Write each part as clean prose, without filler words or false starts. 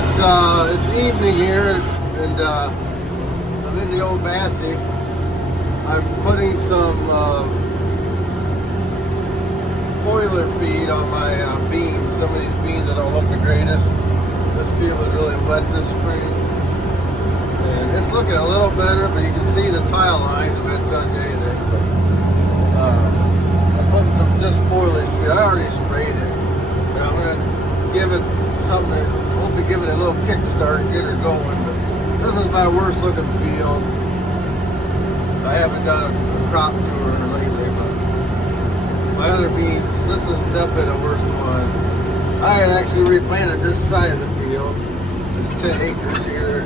It's evening here, and I'm in the old Massey. I'm putting some foliar feed on my beans. Some of these beans that don't look the greatest. This field is really wet this spring, and it's looking a little better, but you can see the tile lines have been done anything. I'm putting some just foliage feed. I already sprayed it. And I'm gonna give it something to hopefully give it a little kickstart and get her going. But this is my worst looking field. I haven't done a crop tour lately, but my other beans, this is definitely the worst one. I had actually replanted this side of the field. It's 10 acres here.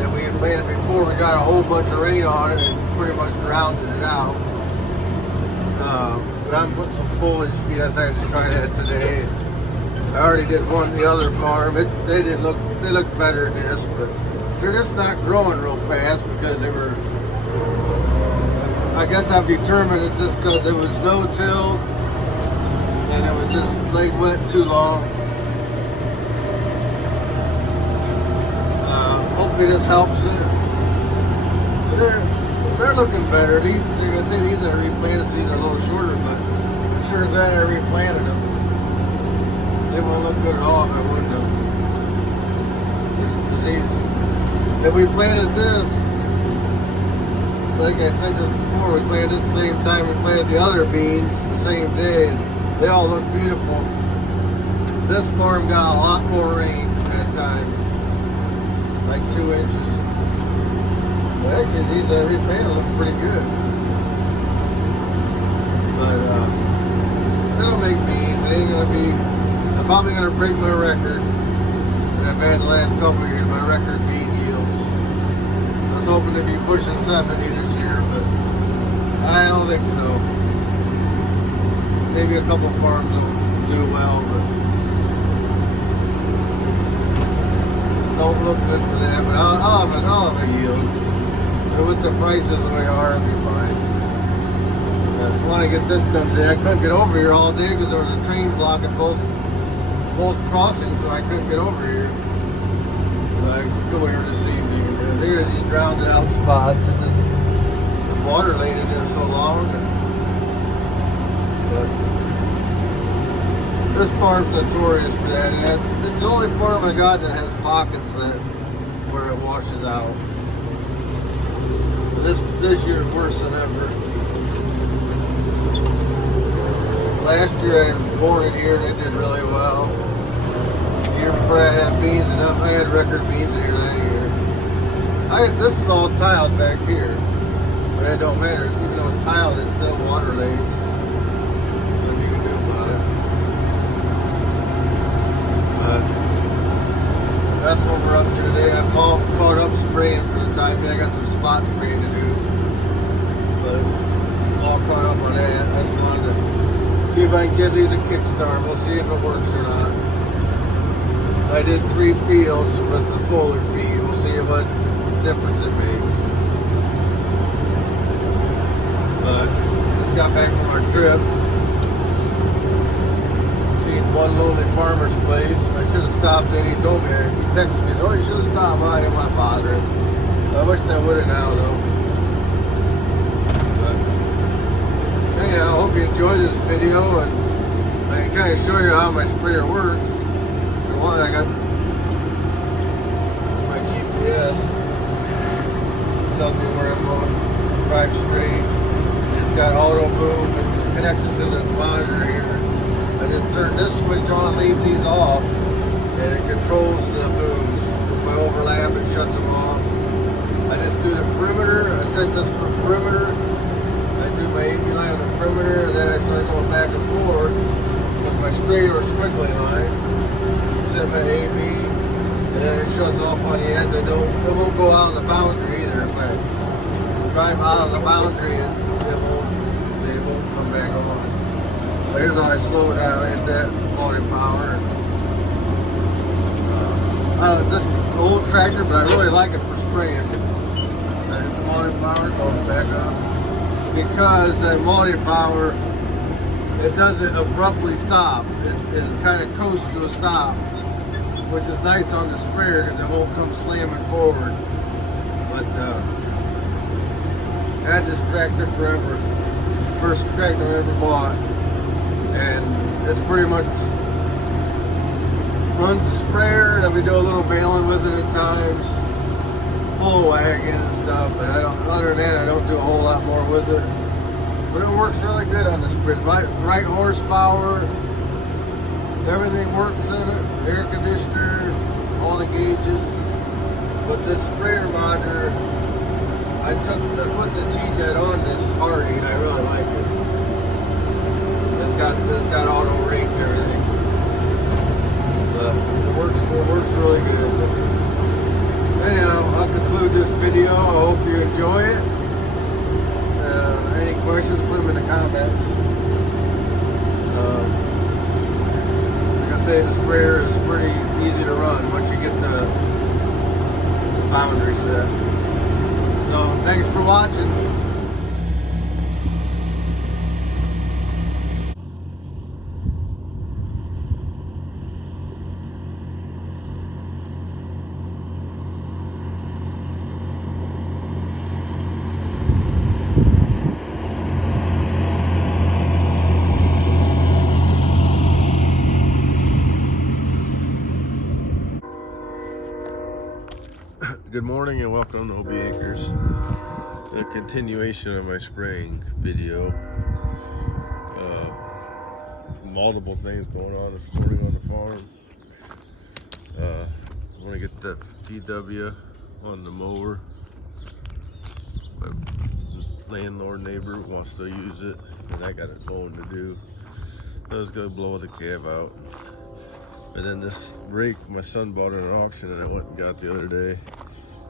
And we had planted before we got a whole bunch of rain on it and pretty much drowned it out. But I'm putting some foliage feed. I decided to try that today. I already did one the other farm. They looked better than this, but they're just not growing real fast because they were, I guess I've determined it's just because it was no-till and it was just laid wet too long. Hopefully this helps it. They're looking better. These, like I say, these are replanted, these are a little shorter, but I'm sure glad I replanted them. They won't look good at all if I wouldn't have. If we planted this, like I said just before, we planted at the same time we planted the other beans the same day, and they all look beautiful. This farm got a lot more rain at that time, like 2 inches. But actually, these I replanted look pretty good. But it'll make beans. They ain't gonna be. I'm probably going to break my record that I've had the last couple of years, my record bean yields. I was hoping to be pushing 70 this year, but I don't think so. Maybe a couple of farms will do well, but don't look good for that. But I'll have a yield. And with the prices the way they are, it'll be fine. I want to get this done today. I couldn't get over here all day because there was a train blocking both crossings, so I couldn't get over here. But I could go here this evening. And there's these drowned out spots, and this the water laid in there so long. But this farm's notorious for that. And it's the only farm I got that has pockets that where it washes out. This year's worse than ever. Last year I had corn in here, they did really well. The year before I had beans enough, I had record beans in here that year. This is all tiled back here, but it don't matter. Even though it's tiled, it's still water laid. Nothing you can do about it. But that's what we're up to today. I'm all caught up spraying for the time being. I got some spot spraying to do, but I'm all caught up on that. I just wanted to see if I can give these a kickstart. We'll see if it works or not. I did 3 fields with the foliar feed. We'll see what difference it makes. But just got back from our trip. Seen one lonely farmer's place. I should have stopped in. He told me, he texted me, oh, you should have stopped by. I didn't want to bother him. I wish I would have now, though. I hope you enjoyed this video, and I can kind of show you how my sprayer works. For one, I got my GPS. It tells me where I'm going. Drive straight. It's got auto boom. It's connected to the monitor here. I just turn this switch on and leave these off, and it controls the booms. If I overlap, it shuts them off. I just do the perimeter. I set this for perimeter. Do my AB line on the perimeter, and then I start going back and forth with my straight or squiggly line. Set my AB, and then it shuts off on the ends. It won't go out of the boundary either. If I drive out of the boundary, they won't come back on. But here's how I slow down, hit that multi-power. This old tractor, but I really like it for spraying. I hit the multi-power, goes back up. Because that multi-power, it doesn't abruptly stop. It kind of coasts to a stop. which is nice on the sprayer because it won't come slamming forward. But I had this tractor forever, first tractor I ever bought, and it's pretty much runs the sprayer, and we do a little baling with it at times, full wagon and stuff. But other than that, I don't do a whole lot more with it. But it works really good on the sprayer. Right horsepower, everything works in it. Air conditioner, all the gauges. But this sprayer monitor, I put the G-Jet on this Hardy, and I really like it. It's got auto rate and everything. It works really good. Anyhow, I'll conclude this video. I hope you enjoy it. Any questions, put them in the comments. Like I say, the sprayer is pretty easy to run once you get the boundary set. So thanks for watching. Good morning and welcome to OB Acres. A continuation of my spraying video. Multiple things going on this morning on the farm. I want to get the TW on the mower. My landlord neighbor wants to use it, and I got it mowing to do. I was going to blow the cab out. And then this rake, my son bought at an auction, and I went and got the other day.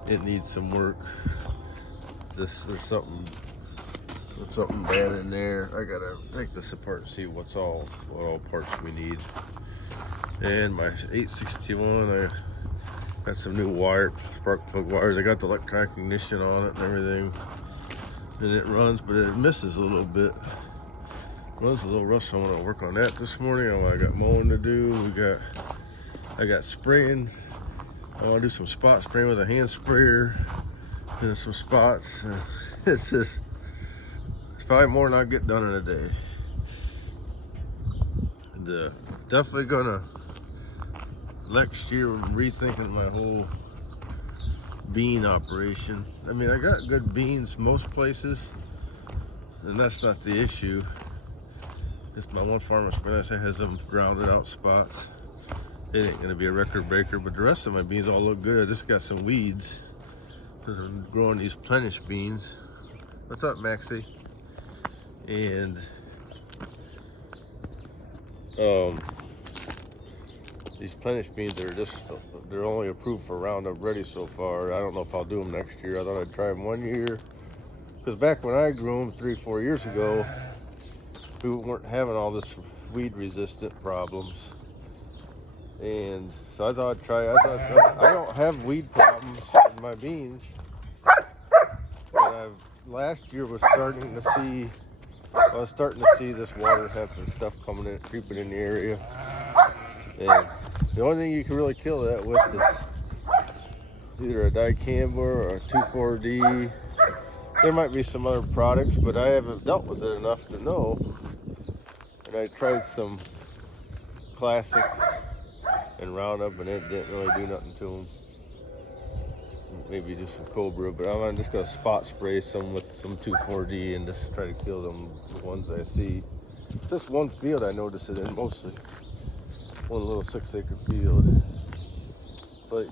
It needs some work. There's something bad in there. I gotta take this apart and see what all parts we need. And my 861, I got some new spark plug wires. I got the electronic ignition on it and everything, and it runs, but it misses a little bit. Runs a little rough, so I want to work on that this morning. I got mowing to do. I got spraying. I want to do some spot spraying with a hand sprayer and some spots. It's probably more than I'll get done in a day. And, definitely gonna next year rethinking my whole bean operation. I mean, I got good beans most places, and that's not the issue. It's my one farm that has them grounded out spots. It ain't gonna be a record breaker, but the rest of my beans all look good. I just got some weeds because I'm growing these Plenish beans. What's up, Maxie? And these Plenish beans they're only approved for Roundup Ready so far. I don't know if I'll do them next year. I thought I'd try them 1 year, because back when I grew them 3-4 years ago, we weren't having all this weed resistant problems. And so I thought I'd try. I don't have weed problems in my beans, but last year was starting to see. I was starting to see this water hemp and stuff creeping in the area. And the only thing you can really kill that with is either a dicamba or a 2,4-D. There might be some other products, but I haven't dealt with it enough to know. And I tried some Classic and Roundup, and it didn't really do nothing to them. Maybe do some Cobra, but I'm just gonna spot spray some with some 2,4-D and just try to kill them, the ones I see. Just one field I noticed it in, mostly one little 6-acre field. But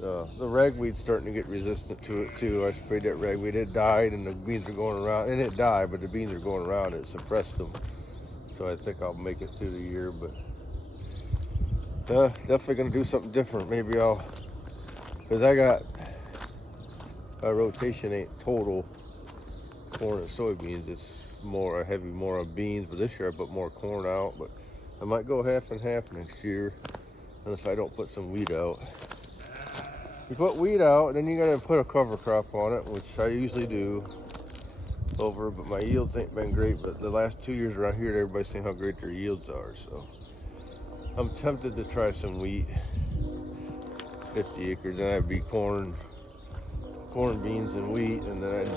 the ragweed's starting to get resistant to it too. I sprayed that ragweed, it died, and the beans are going around, and it died, but the beans are going around, it suppressed them. So I think I'll make it through the year, but definitely gonna do something different. Maybe because I got a rotation ain't total corn and soybeans. It's more more on beans, but this year I put more corn out. But I might go half and half next year, and if I don't put some wheat out. You put wheat out, and then you gotta put a cover crop on it, which I usually do. But my yields ain't been great. But the last 2 years around here, everybody's saying how great their yields are. So I'm tempted to try some wheat. 50 acres, then I'd be corn, beans, and wheat, and then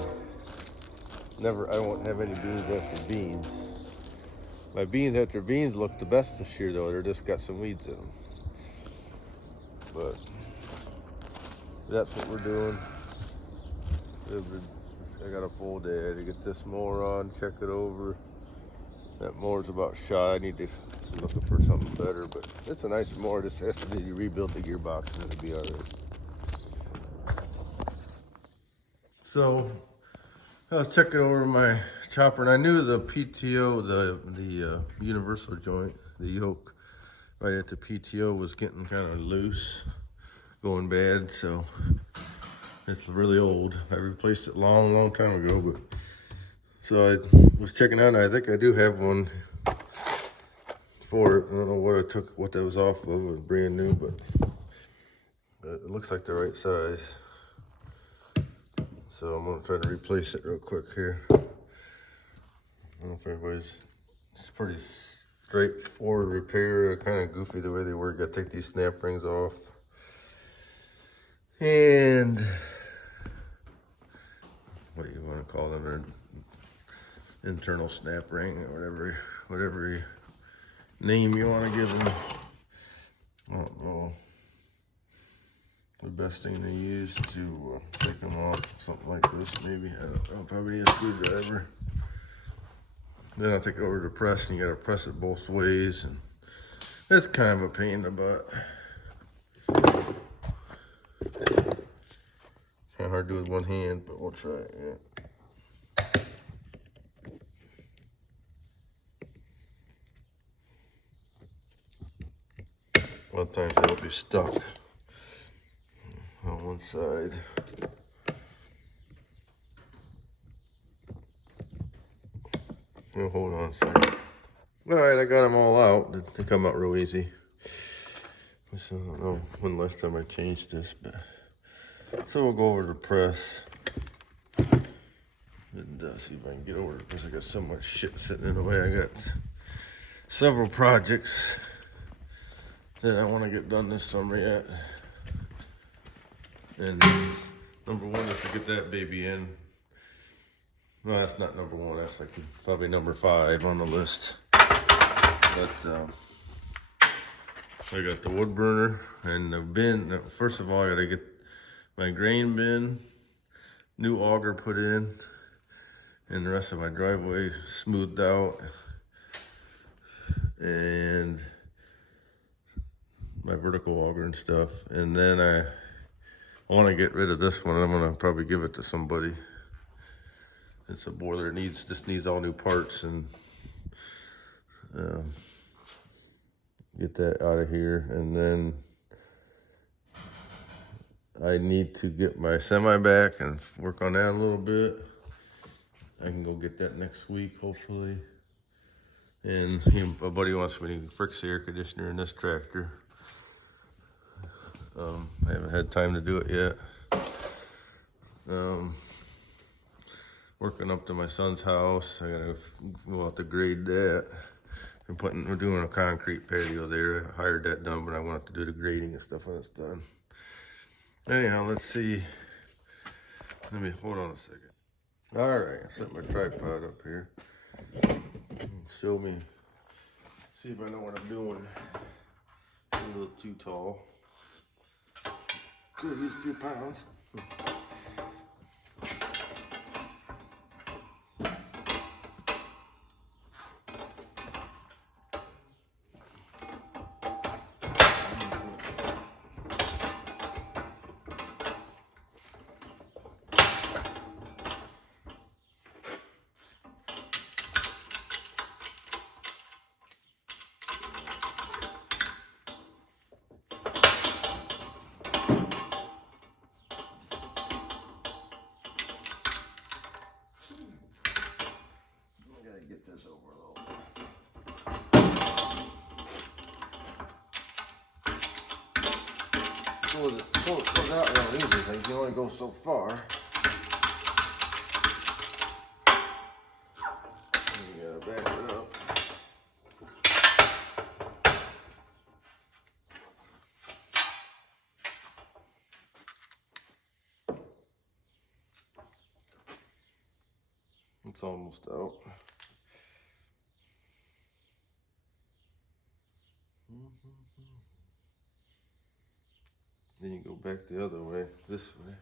I won't have any beans after beans. My beans after beans look the best this year though. They're just got some weeds in them. But that's what we're doing. I got a full day. I had to get this mower on, check it over. That mower's about shot. I need to looking for something better, but it's a nice mower. Just has to rebuild the gearbox and it'll be all right. So I was checking over my chopper, and I knew the PTO, the universal joint, the yoke right at the PTO was getting kind of loose, going bad. So it's really old. I replaced it long time ago, but so I was checking out, and I think I do have one for it. I don't know what that was off of. It was brand new, but it looks like the right size. So I'm gonna try to replace it real quick here. I don't know if it's pretty straightforward repair. Kind of goofy the way they work. Got to take these snap rings off, and what do you want to call them? An internal snap ring, or whatever name you want to give them. I don't know. The best thing to use to take them off, something like this maybe. I don't know, probably need a screwdriver. Then I'll take it over to press, and you gotta press it both ways, and it's kind of a pain in the butt. Kind of hard to do with one hand, but we'll try it. Yeah. A lot of times they'll be stuck on one side. Oh, hold on a second. All right, I got them all out. They come out real easy. So I don't know when last time I changed this, but so we'll go over to press and see if I can get over it, because I got so much shit sitting in the way. I got several projects that I want to get done this summer yet. And number one is to get that baby in. No, that's not number one. That's like probably number 5 on the list. But I got the wood burner and the bin. First of all, I gotta get my grain bin, new auger put in, and the rest of my driveway smoothed out, and my vertical auger and stuff. And then I want to get rid of this one. I'm gonna probably give it to somebody. It's a boiler. It just needs all new parts, and get that out of here. And then I need to get my semi back and work on that a little bit. I can go get that next week, hopefully. And a buddy wants me to fix the air conditioner in this tractor. I haven't had time to do it yet. Working up to my son's house. I gotta go out to grade that. We're doing a concrete patio there. I hired that done, but I want to do the grading and stuff when it's done. Anyhow, let's see. Let me hold on a second. All right, I set my tripod up here. Show me. See if I know what I'm doing. A little too tall. Could use a few pounds. Get this over a little bit. Pull it out real easy. You can only go so far. You gotta back it up. It's almost out. Then you go back the other way, this way.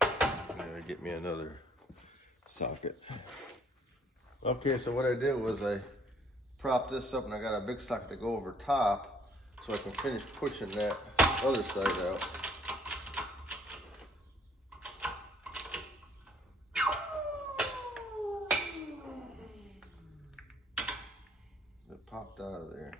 Gotta get me another socket. Okay, so what I did was I propped this up and I got a big socket to go over top so I can finish pushing that other side out. It popped out of there.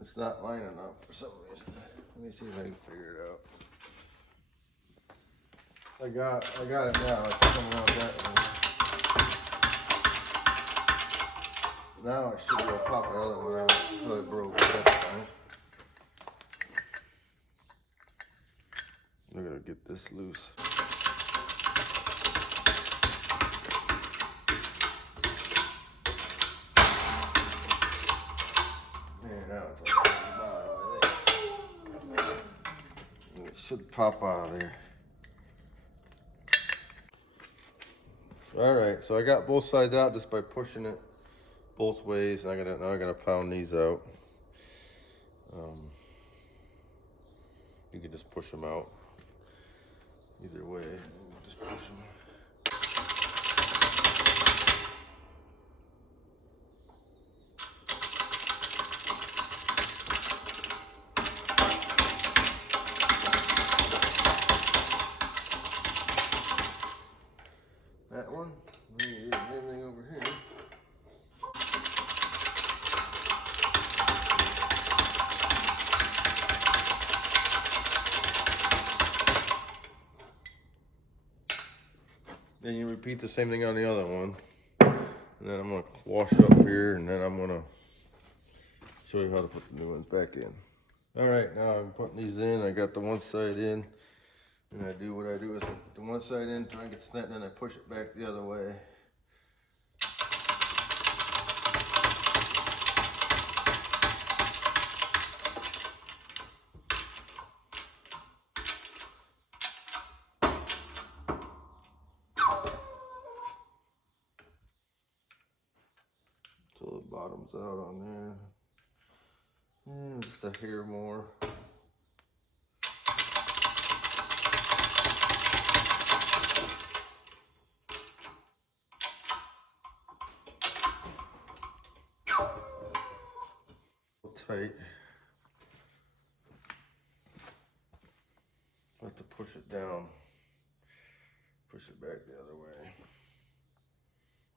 It's not lining up for some reason. Let me see if I can figure it out. I got it now. It's coming out that way. Now I should be able to pop the other one out. Oh, it broke. That's fine. I gotta get this loose. There, now it's like the bottom of it. And it should pop out of there. Alright, so I got both sides out just by pushing it both ways, and now I gotta pound these out. You can just push them out either way. Just push them. That one, everything over here. Then you repeat the same thing on the other one. And then I'm gonna wash up here, and then I'm gonna show you how to put the new ones back in. All right, now I'm putting these in. I got the one side in, and I do what I do is I put the one side in, try and get snug, and then I push it back the other way. Till the bottom's out on there. And just a hair more. Tight. I have to push it down. Push it back the other way.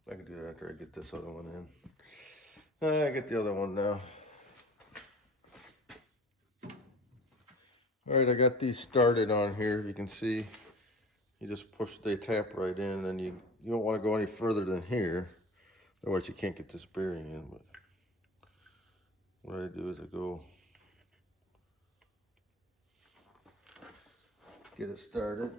I can do that after I get this other one in. I get the other one now. All right, I got these started on here. You can see, you just push, they tap right in, and you don't want to go any further than here. Otherwise you can't get this bearing in. But what I do is I go get it started.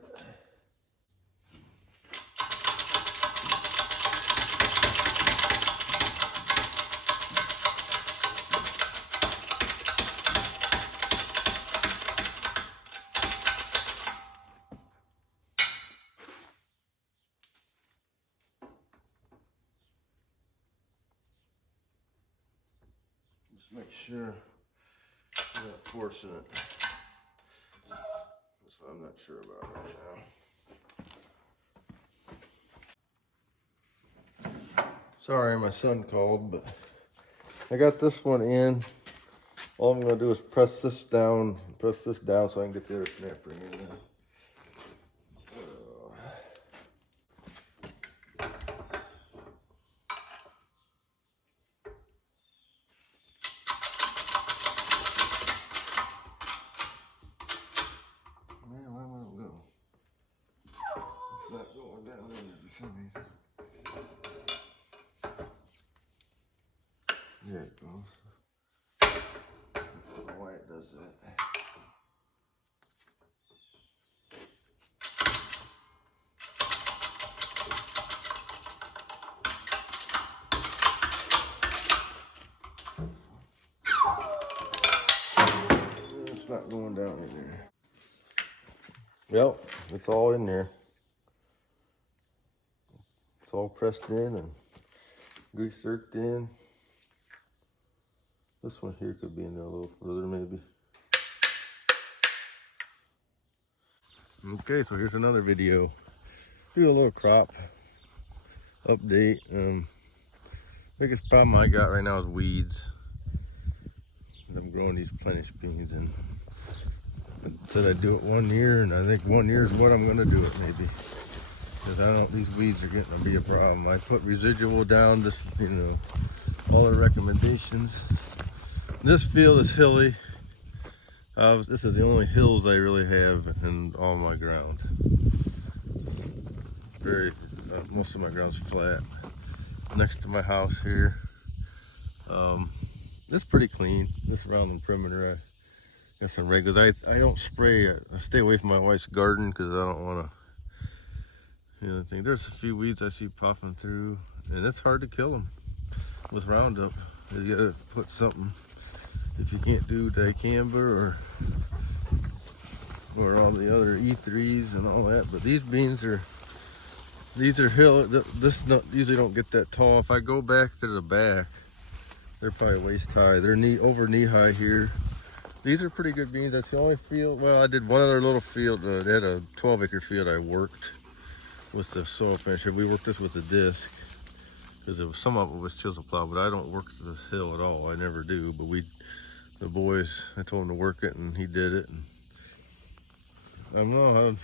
Just make sure you're not forcing it. That's what I'm not sure about right now. Sorry, my son called, but I got this one in. All I'm going to do is press this down so I can get the other snap ring in there. Man, where will it go? There it goes. I don't know why it does that. It's not going down in there. Yep, it's all in there. It's all pressed in and grease-zerked in. This one here could be in there a little further maybe. Okay, so here's another video. Do a little crop update. Biggest problem I got right now is weeds. I'm growing these Plenish beans, and I said I'd do it 1 year, and I think 1 year is what I'm gonna do it maybe. Because I don't, these weeds are getting to be a problem. I put residual down, this, you know, all the recommendations. This field is hilly. This is the only hills I really have in all my ground. Most of my ground's flat. Next to my house here. It's pretty clean. This around the perimeter, I got some regulars. I don't spray. I stay away from my wife's garden because I don't want to, you know, think. There's a few weeds I see popping through, and it's hard to kill them with Roundup. You gotta put something. If you can't do dicamba or all the other E3s and all that, but these beans are. These are hill. Usually don't get that tall. If I go back to the back, they're probably waist high. They're over knee high here. These are pretty good beans. That's the only field. Well, I did one other little field. They had a 12-acre field I worked with the soil finisher. We worked this with a disc because some of it was chisel plow, but I don't work this hill at all. I never do. But the boys, I told him to work it, and he did it. And I don't know. I'm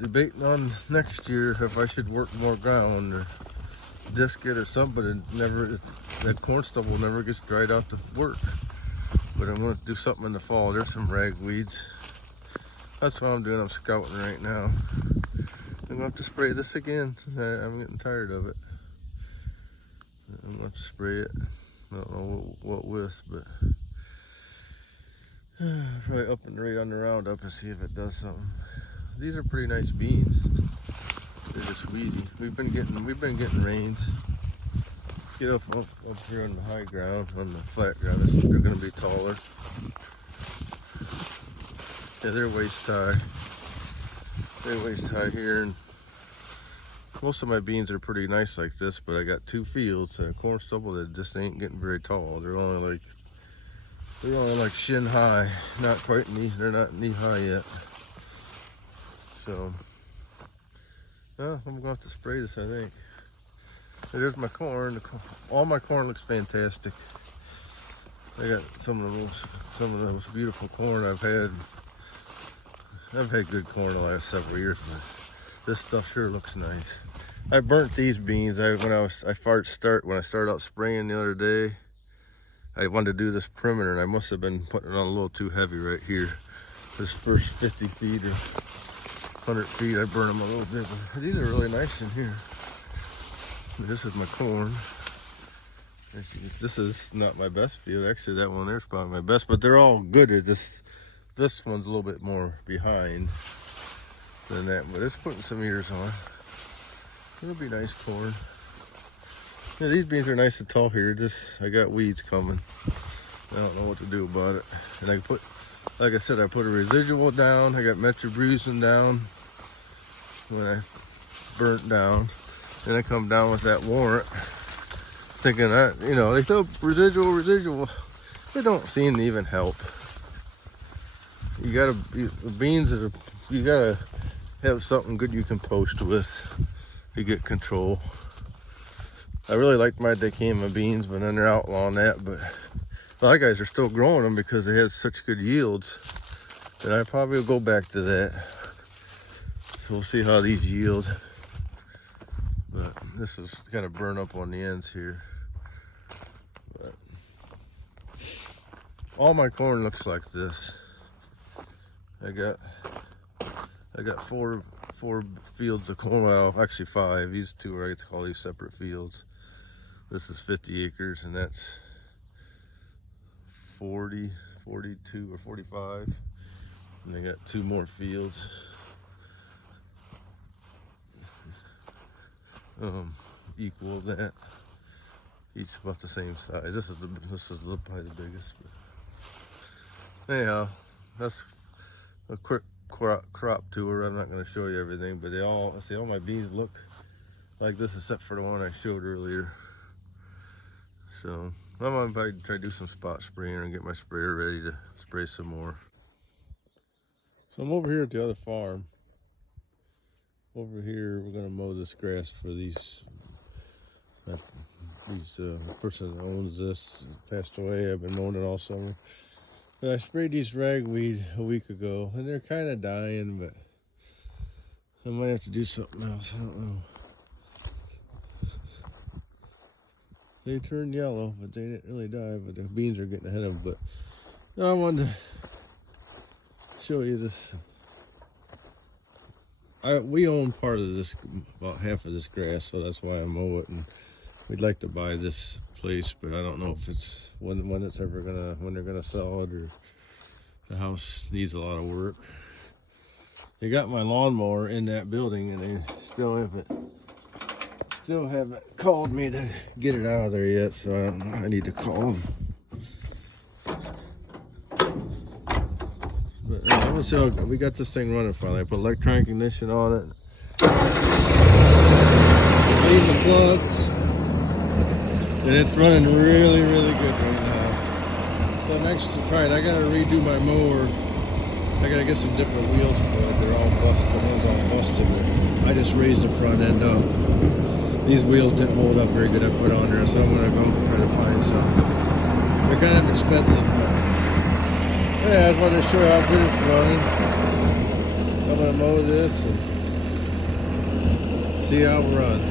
debating on next year if I should work more ground or disc it or something. That corn stubble never gets dried out to work. But I'm going to do something in the fall. There's some ragweeds. That's what I'm doing. I'm scouting right now. I'm going to have to spray this again. I'm getting tired of it. I'm going to have to spray it. I don't know what with, but probably up and right on the Roundup and see if it does something. These are pretty nice beans. They're just weedy. We've been getting rains. Get up here on the high ground, on the flat ground. They're going to be taller. Yeah, they're waist high. They're waist high here, and most of my beans are pretty nice like this. But I got 2 fields and a corn stubble that just ain't getting very tall. They're only like shin high, not quite knee. They're not knee high yet. So, I'm going to have to spray this, I think. There's my corn. All my corn looks fantastic. I got some of the most beautiful corn I've had. I've had good corn the last several years, but this stuff sure looks nice. I burnt these beans. When I started out spraying the other day, I wanted to do this perimeter, and I must have been putting it on a little too heavy right here. This first 50 feet or 100 feet, I burn them a little bit, but these are really nice in here. This is my corn. This is not my best field. Actually, that one there's probably my best, but they're all good. This one's a little bit more behind than that, but it's putting some ears on. It'll be nice corn. Yeah, these beans are nice and tall here. I got weeds coming. I don't know what to do about it. And like I said, I put a residual down. I got metribuzin down when I burnt down. Then I come down with that warrant, thinking that, you know, they throw residual. They don't seem to even help. You gotta have something good you can post with to get control. I really liked my dicamba beans, but then they're outlawing that. But a lot of guys are still growing them because they had such good yields. And I probably will go back to that. So we'll see how these yield. But this is kind of burn up on the ends here. But all my corn looks like this. I got 4 fields of corn. Well, actually 5. These 2 are, I get to call these separate fields. This is 50 acres, and that's 40, 42, or 45. And they got 2 more fields. Equal that. Each about the same size. This is probably the biggest. But anyhow, that's a quick crop tour. I'm not going to show you everything, but all my beans look like this except for the one I showed earlier. So I'm gonna probably try to do some spot spraying and get my sprayer ready to spray some more. So I'm over here at the other farm. Over here, we're gonna mow this grass for these. The person that owns this passed away. I've been mowing it all summer. But I sprayed these ragweed a week ago, and they're kind of dying, but I might have to do something else. I don't know. They turned yellow, but they didn't really die. But the beans are getting ahead of them. But I wanted to show you this. We own part of this, about half of this grass, so that's why I mow it. And we'd like to buy this place, but I don't know if it's when they're gonna sell it, or the house needs a lot of work. They got my lawnmower in that building, and they still haven't called me to get it out of there yet, so I need to call them. But I'm gonna see how we got this thing running finally. I put electronic ignition on it. Clean the plugs. And it's running really, really good right now. So next to try it, I gotta redo my mower. I gotta get some different wheels for it. They're all busted. The ones all busted. But I just raised the front end up. These wheels didn't hold up very good. I put on there, so I'm gonna go try to find some. They're kind of expensive. But yeah, I just wanted to show you how good it's running. I'm gonna mow this and see how it runs.